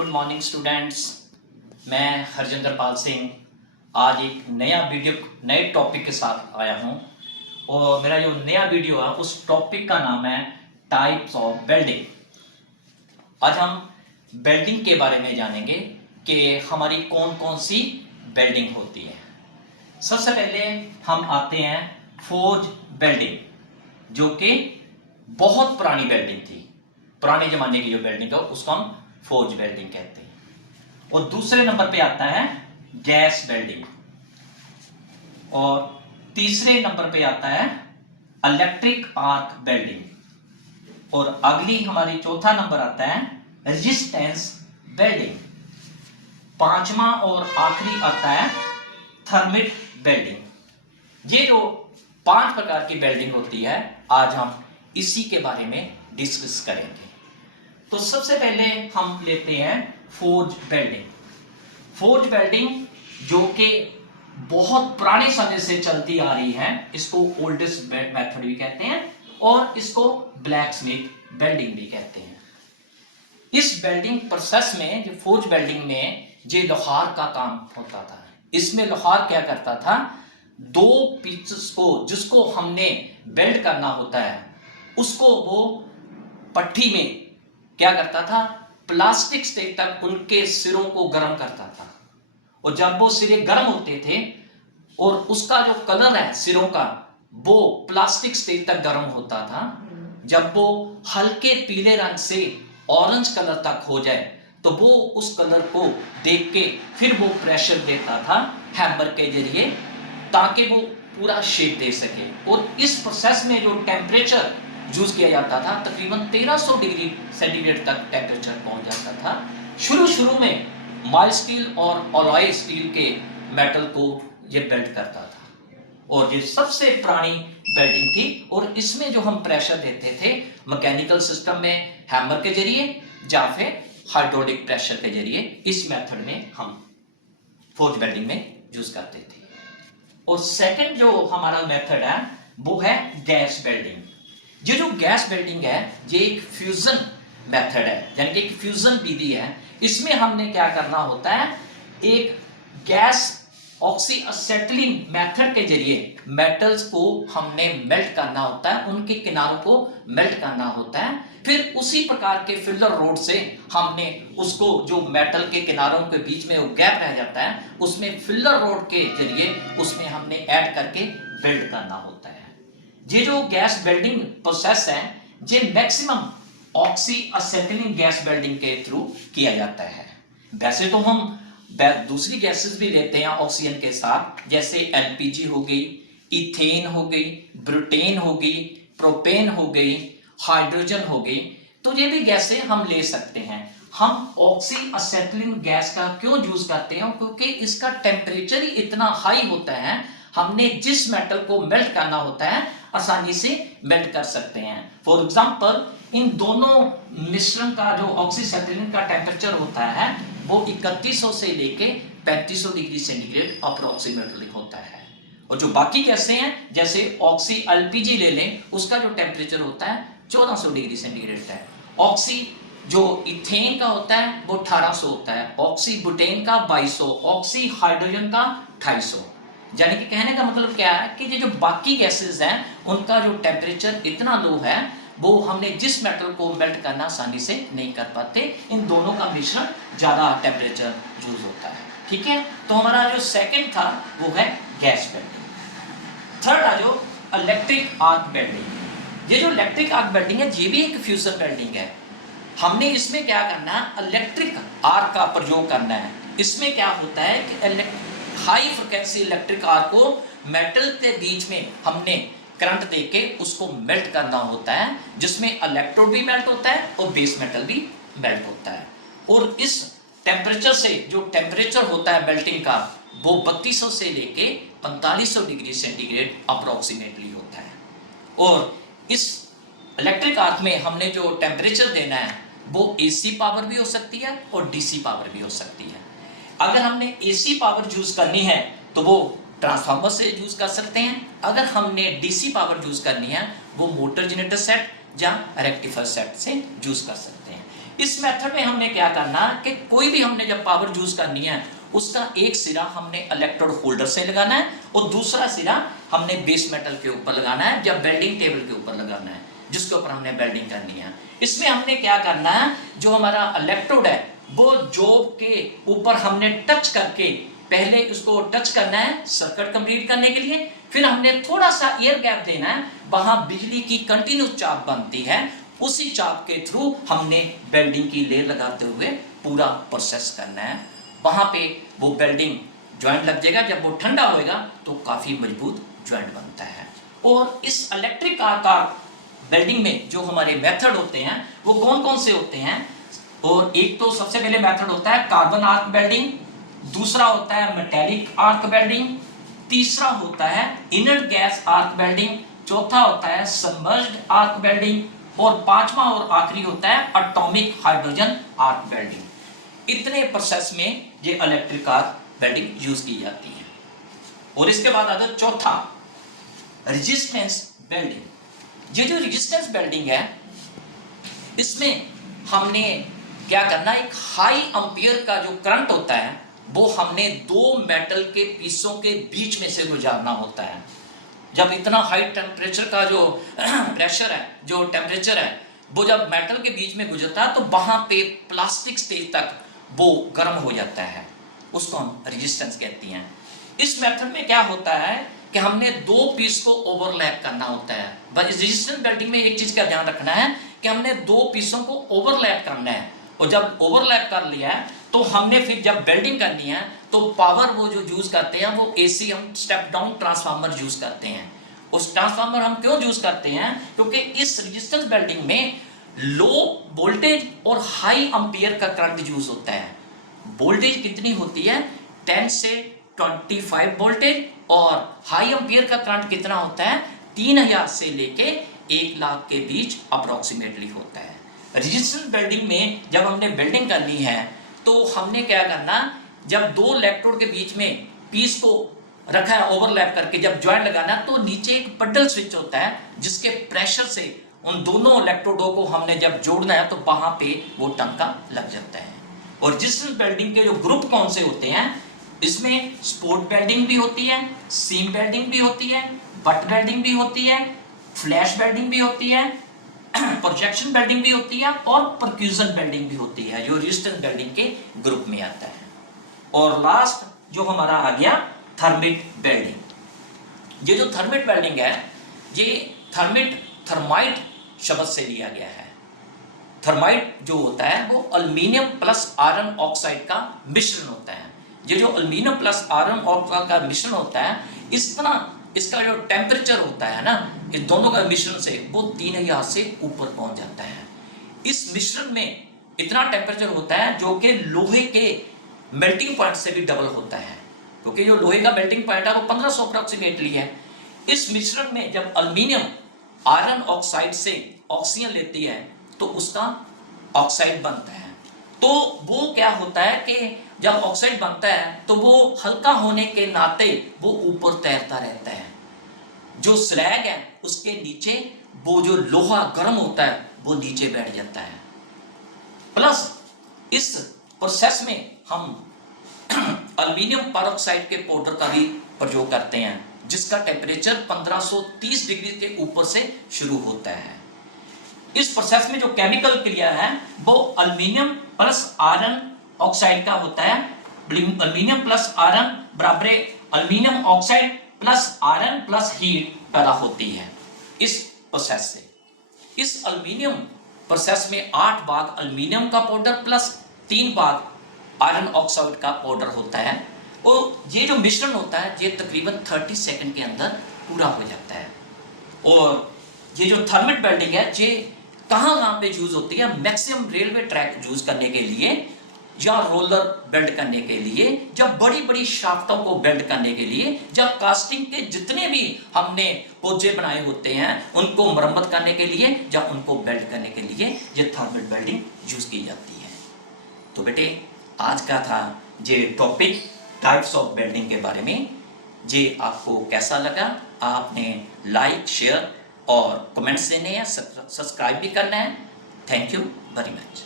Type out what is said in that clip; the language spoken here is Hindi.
Good morning students. मैं हरजिंदर पाल सिंह आज एक नया वीडियो नए टॉपिक के साथ आया हूं और मेरा जो नया वीडियो है उस टॉपिक का नाम है टाइप्स ऑफ वेल्डिंग। आज हम वेल्डिंग के बारे में जानेंगे कि हमारी कौन कौन सी वेल्डिंग होती है। सबसे पहले हम आते हैं फोर्ज वेल्डिंग, जो कि बहुत पुरानी वेल्डिंग थी। पुराने जमाने की जो वेल्डिंग है उसको हम फोर्ज वेल्डिंग कहते हैं। और दूसरे नंबर पे आता है गैस वेल्डिंग और तीसरे नंबर पे आता है इलेक्ट्रिक आर्क वेल्डिंग और अगली हमारी चौथा नंबर आता है रेजिस्टेंस वेल्डिंग। पांचवा और आखिरी आता है थर्मिट वेल्डिंग। ये जो 5 प्रकार की वेल्डिंग होती है आज हम इसी के बारे में डिस्कस करेंगे। तो सबसे पहले हम लेते हैं फोर्ज वेल्डिंग। फोर्ज वेल्डिंग जो कि बहुत पुराने समय से चलती आ रही है, इसको ओल्डेस्ट मेथड भी कहते हैं और इसको ब्लैक स्मिथ वेल्डिंग भी कहते हैं। इस वेल्डिंग प्रोसेस में, जो फोर्ज वेल्डिंग में, ये लोहार का काम होता था। इसमें लोहार क्या करता था, 2 पीसेस को जिसको हमने वेल्ड करना होता है उसको वो पट्टी में क्या करता था, प्लास्टिक स्टेज तक उनके सिरों को गर्म करता था। और जब वो सिरे गर्म होते थे और उसका जो कलर है सिरों का वो प्लास्टिक स्टेज तक गर्म होता था, जब वो हल्के पीले रंग से ऑरेंज कलर तक हो जाए तो वो उस कलर को देख के फिर वो प्रेशर देता था हैमर के जरिए ताकि वो पूरा शेप दे सके। और इस प्रोसेस में जो टेम्परेचर यूज किया जाता था तकरीबन 1300 डिग्री सेंटीग्रेड तक टेम्परेचर पहुंच जाता था। शुरू में माइल्ड स्टील और अलॉय स्टील के मेटल को ये बेल्ट करता था और ये सबसे पुरानी बेल्टिंग थी। और इसमें जो हम प्रेशर देते थे मैकेनिकल सिस्टम में हैमर के जरिए या फिर हाइड्रोलिक प्रेशर के जरिए, इस मेथड में हम फोर्ज वेल्डिंग में यूज करते थे। और सेकंड जो हमारा मेथड है वो है गैस वेल्डिंग। ये जो गैस वेल्डिंग है ये एक फ्यूजन मेथड है, यानी कि एक फ्यूजन विधि है। इसमें हमने क्या करना होता है, एक गैस ऑक्सी असेटिलिन मेथड के जरिए मेटल्स को हमने मेल्ट करना होता है, उनके किनारों को मेल्ट करना होता है। फिर उसी प्रकार के फिलर रोड से हमने उसको, जो मेटल के किनारों के बीच में वो गैप रह जाता है, उसमें फिलर रोड के जरिए उसमें हमने ऐड करके वेल्ड करना होता है। ये जो गैस वेल्डिंग प्रोसेस है ये मैक्सिमम ऑक्सी असेटिलिन गैस वेल्डिंग के थ्रू किया जाता है। वैसे तो हम दूसरी गैसेस भी लेते हैं ऑक्सीजन के साथ, जैसे एलपीजी हो गई, इथेन हो गई, ब्यूटेन हो गई, प्रोपेन हो गई, हाइड्रोजन हो गई, तो ये भी गैसें हम ले सकते हैं। हम ऑक्सी असेटिलिन गैस का क्यों यूज करते हैं, क्योंकि इसका टेम्परेचर ही इतना हाई होता है, हमने जिस मेटल को मेल्ट करना होता है आसानी से मेल्ट कर सकते हैं। फॉर एग्जांपल इन दोनों मिश्रण का जो ऑक्सीसेटिलिन का टेम्परेचर होता है वो 3100 से लेके 3500 डिग्री सेंटीग्रेड अप्रोक्सीमेटली होता है। और जो बाकी गैसें हैं जैसे ऑक्सी एलपीजी ले लें, उसका जो टेम्परेचर होता है 1400 डिग्री सेंटीग्रेड है। ऑक्सी जो इथेन का होता है वो 1800 होता है, ऑक्सी ब्यूटेन का 2200, ऑक्सी हाइड्रोजन का 2800। यानी कि कहने का मतलब क्या है कि ये जो बाकी गैसेस हैं उनका जो टेम्परेचर इतना लो है वो हमने जिस मेटल को मेल्ट करना आसानी से नहीं कर पाते, इन दोनों का मिश्रण ज्यादा टेम्परेचर यूज होता है। ठीक है, तो हमारा जो सेकंड था वो है गैस वेल्डिंग। थर्ड आ जो इलेक्ट्रिक आर्क वेल्डिंग। ये जो इलेक्ट्रिक आर्क वेल्डिंग है ये भी एक फ्यूजन वेल्डिंग है। हमने इसमें क्या करना है, इलेक्ट्रिक आर्क का प्रयोग करना है। इसमें क्या होता है कि हाई फ्रिक्वेंसी इलेक्ट्रिक आर्क को मेटल के बीच में हमने करंट देके उसको मेल्ट करना होता है, जिसमें इलेक्ट्रोड भी मेल्ट होता है और बेस मेटल भी मेल्ट होता है। और इस टेम्परेचर से, जो टेम्परेचर होता है मेल्टिंग का, वो 3200 से लेके 4500 डिग्री सेंटीग्रेड अप्रोक्सीमेटली होता है। और इस इलेक्ट्रिक आर्क में हमने जो टेम्परेचर देना है वो एसी पावर भी हो सकती है और डीसी पावर भी हो सकती है। अगर हमने एसी पावर यूज करनी है तो वो ट्रांसफार्मर से यूज कर सकते हैं। अगर हमने डीसी पावर यूज करनी है वो मोटर जनरेटर सेट या रेक्टिफायर सेट से यूज कर सकते हैं। इस मेथड में हमने क्या करना कि कोई भी हमने जब पावर यूज करनी है उसका एक सिरा हमने इलेक्ट्रोड होल्डर से लगाना है और दूसरा सिरा हमने बेस मेटल के ऊपर लगाना है, जब वेल्डिंग टेबल के ऊपर लगाना है जिसके ऊपर हमने वेल्डिंग करनी है। इसमें हमने क्या करना है, जो हमारा इलेक्ट्रोड है वो जॉब के ऊपर हमने टच करके पहले उसको टच करना है सर्किट कंप्लीट करने के लिए, फिर हमने थोड़ा सा एयर गैप देना है, वहां बिजली की कंटिन्यूस चाप बनती है, उसी चाप के थ्रू हमने वेल्डिंग की लेयर लगाते हुए पूरा प्रोसेस करना है। वहां पे वो वेल्डिंग ज्वाइंट लग जाएगा, जब वो ठंडा होएगा तो काफी मजबूत ज्वाइंट बनता है। और इस इलेक्ट्रिक कार वेल्डिंग में जो हमारे मेथड होते हैं वो कौन कौन से होते हैं, और एक तो सबसे पहले मेथड होता है कार्बन आर्क वेल्डिंग, दूसरा होता है मेटेलिक आर्क वेल्डिंग, तीसरा होता है इनर्ट गैस आर्क वेल्डिंग, चौथा होता है सबमर्ज्ड आर्क वेल्डिंग, और पांचवा और आखिरी होता है एटॉमिक हाइड्रोजन आर्क वेल्डिंग। इतने प्रोसेस में ये इलेक्ट्रिक आर्क वेल्डिंग यूज की जाती है। और इसके बाद आता है चौथा रेजिस्टेंस वेल्डिंग। ये जो रेजिस्टेंस वेल्डिंग है इसमें हमने क्या करना है, एक हाई एम्पियर का जो करंट होता है वो हमने दो मेटल के पीसों के बीच में से गुजारना होता है। जब इतना हाई टेम्परेचर का जो प्रेशर है, जो टेम्परेचर है, वो जब मेटल के बीच में गुजरता है तो वहां पे प्लास्टिक स्टेज तक वो गर्म हो जाता है, उसको हम रेजिस्टेंस कहते हैं। इस मेथड में क्या होता है कि हमने दो पीस को ओवरलैप करना होता है। बस रेजिस्टेंस वेल्डिंग में एक चीज का ध्यान रखना है कि हमने दो पीसों को ओवरलैप करना है, और जब ओवरलैप कर लिया है तो हमने फिर जब वेल्डिंग करनी है तो पावर वो जो यूज करते हैं वो एसी हम स्टेप डाउन ट्रांसफार्मर यूज करते हैं। उस ट्रांसफार्मर हम क्यों यूज करते हैं, क्योंकि इस रेजिस्टेंस वेल्डिंग में लो वोल्टेज और हाई एम्पियर का करंट यूज होता है। वोल्टेज कितनी होती है 10 से 25 वोल्टेज, और हाई एम्पियर का करंट कितना होता है 3000 से लेके 1 लाख के बीच अप्रोक्सीमेटली होता है। रेजिस्टेंस वेल्डिंग में जब हमने वेल्डिंग करनी है तो हमने क्या करना, जब दो इलेक्ट्रोड के बीच में पीस को रखा है ओवरलैप करके, जब ज्वाइंट लगाना तो नीचे एक पडल स्विच होता है जिसके प्रेशर से उन दोनों इलेक्ट्रोडों को हमने जब जोड़ना है तो वहां पे वो टंका लग जाता है। और रेजिस्टेंस वेल्डिंग के जो ग्रुप कौन से होते हैं, इसमें स्पॉट वेल्डिंग भी होती है, सीम वेल्डिंग भी होती है, बट वेल्डिंग भी होती है, फ्लैश वेल्डिंग भी होती है, प्रोजेक्शन वेल्डिंग भी होती है, और परक्यूजन वेल्डिंग भी होती है, जो रेजिस्टेंस वेल्डिंग के ग्रुप में आता है। और लास्ट जो हमारा आ गया थर्मिट वेल्डिंग। ये जो थर्मिट वेल्डिंग है ये थर्माइट शब्द से लिया गया है। थर्माइट जो होता है वो एल्युमिनियम प्लस आयरन ऑक्साइड का मिश्रण होता है। ये जो एल्युमिनियम प्लस आयरन ऑक्साइड का मिश्रण होता है, इस तरह इसका जो टेम्परेचर होता है ना, इस दोनों का मिश्रण से वो 3000 से ऊपर पहुंच जाता है। इस मिश्रण में इतना टेम्परेचर होता है जो कि लोहे के मेल्टिंग पॉइंट से भी डबल होता है, क्योंकि जो लोहे का मेल्टिंग पॉइंट है वो 1500 अप्रोक्सीमेटली है। इस मिश्रण में जब एल्युमिनियम आयरन ऑक्साइड से ऑक्सीजन लेती है तो उसका ऑक्साइड बनता है। तो वो क्या होता है कि जब ऑक्साइड बनता है तो वो हल्का होने के नाते वो ऊपर तैरता रहता है। जो स्लैग है उसके नीचे वो जो लोहा गर्म होता है वो नीचे बैठ जाता है। प्लस इस प्रोसेस में हम एल्युमिनियम परऑक्साइड के पाउडर का भी प्रयोग करते हैं, जिसका टेम्परेचर 1530 डिग्री के ऊपर से शुरू होता है। इस प्रोसेस में जो केमिकल क्रिया है वो एल्युमिनियम प्लस आयरन ऑक्साइड का होता है। एल्युमिनियम प्लस आयरन बराबर aluminium oxide plus iron plus heat पैदा होती है इस प्रोसेस से। इस एल्युमिनियम प्रोसेस में 8 भाग एल्युमिनियम का पाउडर प्लस 3 भाग आयरन ऑक्साइड का पाउडर होता है, और ये जो मिश्रण होता है ये तकरीबन 30 सेकंड के अंदर पूरा हो जाता है। और ये जो थर्मिट वेल्डिंग है ये कहाँ पे यूज होती है, मैक्सिमम रेलवे ट्रैक यूज करने के लिए, या रोलर बेल्ड करने के लिए, जब बड़ी बड़ी शाफ्टों को बेल्ड करने के लिए, जब कास्टिंग के जितने भी हमने पोजे बनाए होते हैं उनको मरम्मत करने के लिए, जब उनको बेल्ड करने के लिए ये थर्मिट वेल्डिंग यूज की जाती है। तो बेटे आज का था ये टॉपिक टाइप्स ऑफ वेल्डिंग के बारे में। ये आपको कैसा लगा, आपने लाइक शेयर और कमेंट्स देने हैं, सब्सक्राइब भी करना है। Thank you very much.